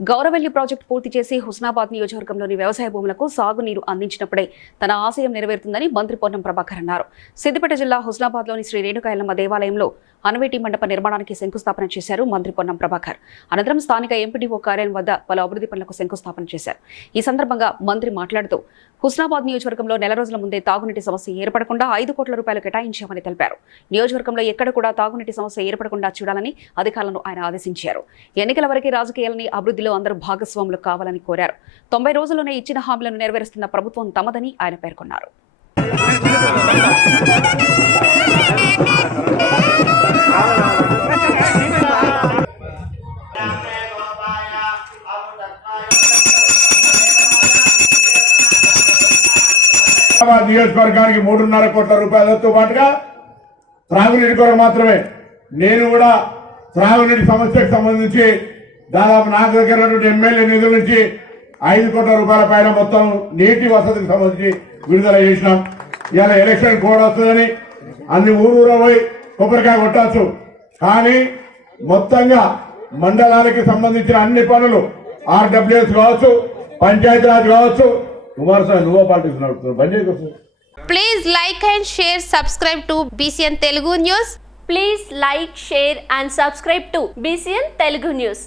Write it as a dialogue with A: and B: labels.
A: Gouravelli project పూర్తి చేసి హుస్నాబాద్ నియోజకవర్గంలోని వ్యవసాయ భూములకు సాగునీరు అందించినప్పుడే తన ఆశయం నెరవేరుతుందని మంత్రి పొన్నం ప్రభాకర్ అన్నారు. సిద్దిపేట జిల్లా హుస్నాబాద్లోని శ్రీ రేణుకాయలమ్మ దేవాలయంలో అనవేటి మండప నిర్మాణానికి శంకుస్థాపన చేశారు మంత్రి పొన్నం ప్రభాకర్. అనంతరం స్థానిక ఎంపీడీఓ కార్యాలయం వద్ద పలు అభివృద్ధి పనులకు శంకుస్థాపన చేశారు. ఈ సందర్భంగా మంత్రి మాట్లాడుతూ హుస్నాబాద్ నియోజకవర్గంలో నెల రోజుల ముందే తాగునీటి సమస్య ఏర్పడకుండా ఐదు కోట్ల రూపాయలు కేటాయించామని తెలిపారు. నియోజకవర్గంలో ఎక్కడ కూడా తాగునీటి సమస్య ఏర్పడకుండా చూడాలని అధికారులను ఆయన ఆదేశించారు. ఎన్నికల వరకే రాజకీయాలని అభివృద్ధిలో అందరూ భాగస్వాములు కావాలని కోరారు. తొంభై రోజుల్లోనే ఇచ్చిన హామీలను నెరవేరుస్తున్న ప్రభుత్వం తమదని ఆయన పేర్కొన్నారు.
B: హైదరాబాద్ నియోజకవర్గానికి మూడున్నర కోట్ల రూపాయలతో పాటుగా త్రాగునీటి కొరకు మాత్రమే. నేను కూడా త్రాగునీటి సమస్యకు సంబంధించి దాదాపు నాకు దగ్గర ఎమ్మెల్యే నిధుల నుంచి ఐదు కోట్ల రూపాయల పైన మొత్తం నీటి వసతికి సంబంధించి విడుదల చేసినాం. ఇవాళ ఎలక్షన్ కోడ్ వస్తుందని అన్ని ఊరూర పోయి కొబ్బరికాయ కొట్టచ్చు. కానీ మొత్తంగా మండలానికి సంబంధించిన అన్ని పనులు ఆర్డబ్ల్యూఎస్ కావచ్చు పంచాయతీరాజ్ కావచ్చు కుమారస్వామి నువ్వో పార్టీస్ నడుపుతున్నావు బంద్ చేయకు
C: Please like and share, subscribe to BCN Telugu News.
D: Please like, share and subscribe to BCN Telugu News.